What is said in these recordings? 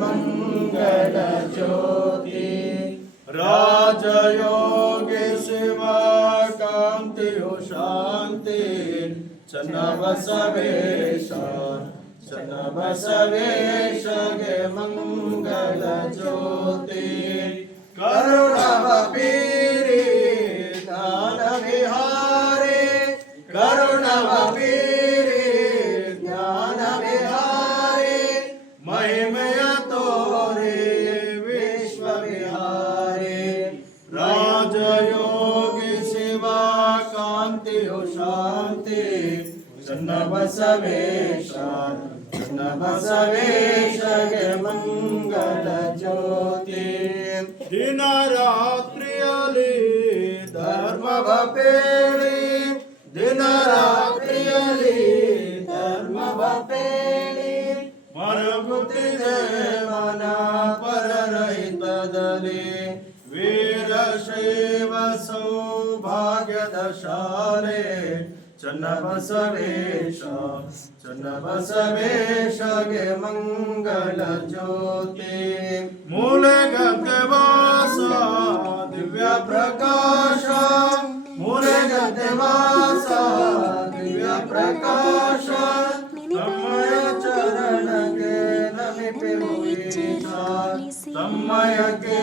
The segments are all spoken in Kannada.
मङ्गलज्योति राजयोगे शिवा कान्तियो शान्ति। च नवसवेश च नवसवेश गे मङ्गलज्योति शांति हो शांति। चन्न बसवे चन्न बसवे मंगल ज्योति। दिन रात्रियली धर्म भपेड़ी दिन रात्रि रे चन्न बसवेश चन्न बसवेश गे मंगल ज्योति मूल गतवास दिव्य प्रकाश मूल गतवास दिव्य प्रकाश तमय चरण के नमिपे तमय के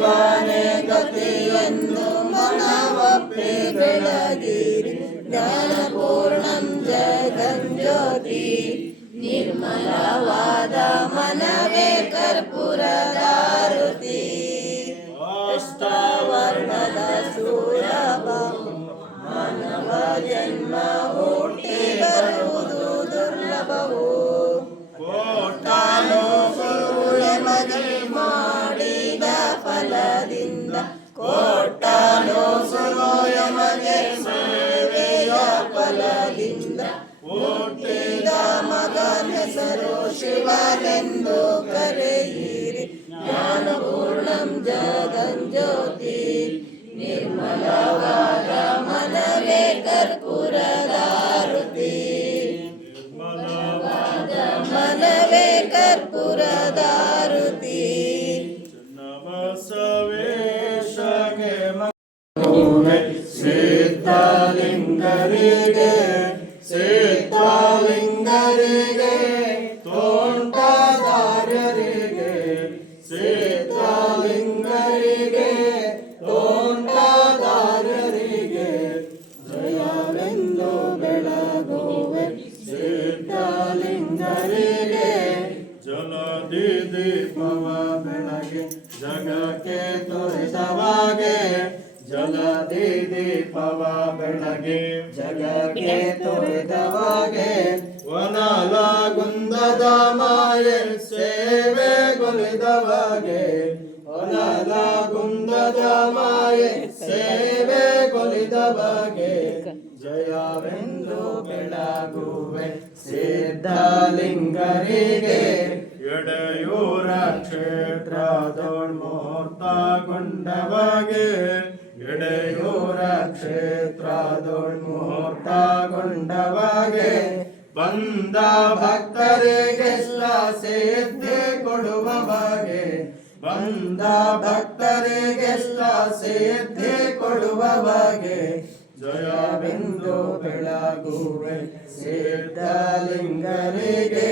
ദേവാനേകത്തെ എന്നും മനവപ്പേ വിളകീരി ജ്ഞാന ಜಗಜ್ಯೋತಿ ನಿರ್ಮಲವಾದ ಮನವೇ ಕರ್ಪೂರದಾರುತಿ ಅಷ್ಟವರ್ಣದ ಸೂರಭ. ಮಾನವ ಜನ್ಮ ಹುಟ್ಟಿ ಬರುವುದು ದುರ್ಲಭವು. ಮಾಡಿದ ಫಲದಿಂದ. ಕೋಟಾನು ಎಮಗೆ ಸೇವೆಯ ಫಲದಿಂದ. ಓ ಶಿವನೆಂದು ಕರೆಯಿರಿ ಜ್ಞಾನಪೂರ್ಣಂ ಜಗಜ್ಯೋತಿ ನಿರ್ಮಲವಾದ ಮನವೇ ಕರ್ಪೂರದಾರುತಿ ಮನವೇ ಕರ್ಪೂರದಾರುತಿ ಜಲದಿ ದೀಪವ ಬೆಳಗೆ ಜಗಕ್ಕೆ ತೋರಿಸವಾಗೆ ಜಲ ದೀಪವ ಬೆಳಗೆ ಜಗಕ್ಕೆ ತೋರಿದವಾಗೆ. ವನಲ ಗುಂದದ ಮಾಯೆ ಸೇವೆ ಗೊಲಿದವಾಗೆ. ವನಲ ಗುಂದದ ಮಾಯೆ ಸೇವೆ ಗೊಲಿದವಾಗೆ. ಜಯವೆಂದು ಬೆಳಗುವೆ ಸಿದ್ಧಲಿಂಗರಿಗೆ. ಎಡೆಯೂರ ಕ್ಷೇತ್ರದೋನ್ಮೂರ್ತಗೊಂಡವಗೆ ಎಡೆಯೂರ ಕ್ಷೇತ್ರದೋನ್ಮೂರ್ತಗೊಂಡವಗೆ, ಬಂದ ಭಕ್ತರಿಗೆ ಸಿದ್ಧಿ ಕೊಡುವವಗೆ, ಬಂದ ಭಕ್ತರಿಗೆಲ್ಲ ಸಿದ್ಧಿ ಕೊಡುವವಗೆ ಬಿಂದು ಬೆಳಗುವೆ ಸಿದ್ಧಲಿಂಗನಿಗೆ